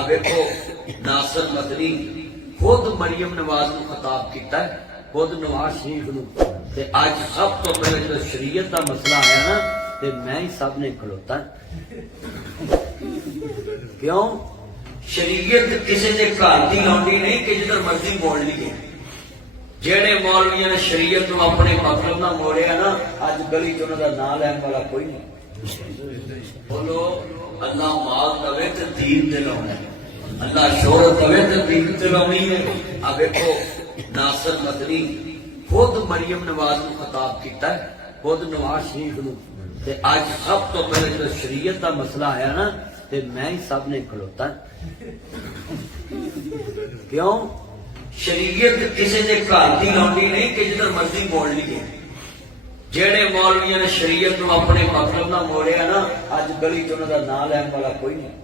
اب دیکھو ناصر مدنی خود مریم نواز کو خطاب کیتا ہے، خود نواز شریف نو، تے اج سب تو پہلے جو شریعت دا مسئلہ آیا نا تے میں ہی سب نے کھلوتا کیوں؟ شریعت کسی دے گھر دی لونڈی نہیں کہ جدھر مرضی بول لیے. جہے مولویاں نے شریعت نو اپنے مطلب نہ موڑیا نا اج گلی چ انہاں دا نام لین والا کوئی نہیں. بولو اللہ مال دے تے دین تے لاونا ہے، اللہ شہرت دے تے دین تے لانی ہے. اب دیکھو ناصر مدنی خود مریم نواز کو خطاب کیتا ہے، خود نواز شریف نو، تے اج سب تو پہلے جو شریعت دا مسئلہ آیا نا تے میں ہی سب نے کھلوتا کیوں؟ شریعت کسی دے گھر دی لونڈی نہیں کہ جدھر مرضی بول لیے. جہے مولویاں نے شریعت نو اپنے مطلب نہ موڑیا نا اج گلی چ انہاں دا نام لین والا کوئی نہیں.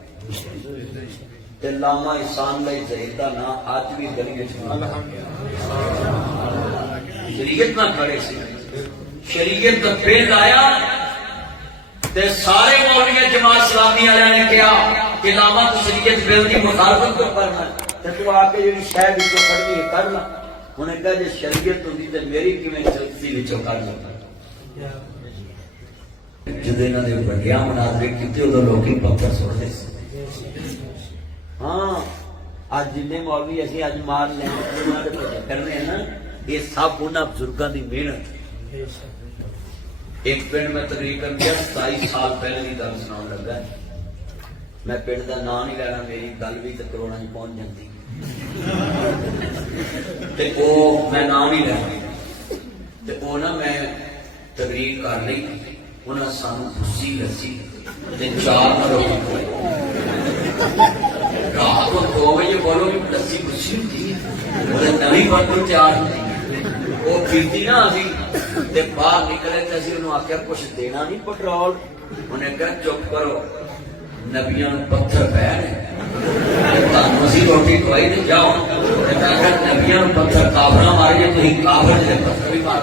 تے علامہ احسان اللہ زہیر دا نام اج بھی گلی وچ شریعت نہ کھڑے سی. شریعت دا بل آیا تے سارے مولوی جماعت اسلامی والے نے کہا کہ علامہ تو شریعت بل دی مخالفت کیوں کرنا ہے تے تو آ کے جڑی شے وچوں کڈنی ہے کر لا. انہیں کہا جے شریعت ہوندی تے میری کیویں چلتی وچوں کڈ لا. جدو انہوں نے بڑیا مناظرے کیتے ادو لوگ پتھر سٹتے. ہاں اج جن مولوی اسی اج مار لیں کرنے ہیں نا یہ سب انہوں بزرگوں کی محنت. ایک پنڈ میں تقریر کر گیا 27 سال پہلے کی گل سنا لگا. میں پنڈ کا نام نہیں لینا میری گل بھی تو کروڑوں میں پہنچ جاتی وہ میں نام نہیں لینا. وہ نا میں تقریر کر لی انہیں سانو خوشی لسی 4 رات کو 2 بجے بولو لسی خوشی ہوتی ہے نوی بندو تیار ہوتی وہ پیتی نا ابھی باہر نکلے تو اسی انہوں آخیا کچھ دینا نہیں پٹرول. انہیں کہا چپ کرو نبیاں پتھر پہ تھی روٹی کھوائی نہیں جاؤ. نبیاں پتھر کافر ماری تھی کافر جی پتھر بھی مار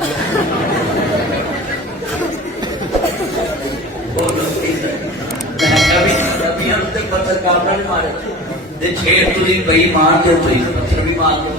پتھر کافر نہیں مارے جی تھی بئی مار دو پتھر بھی مار دو.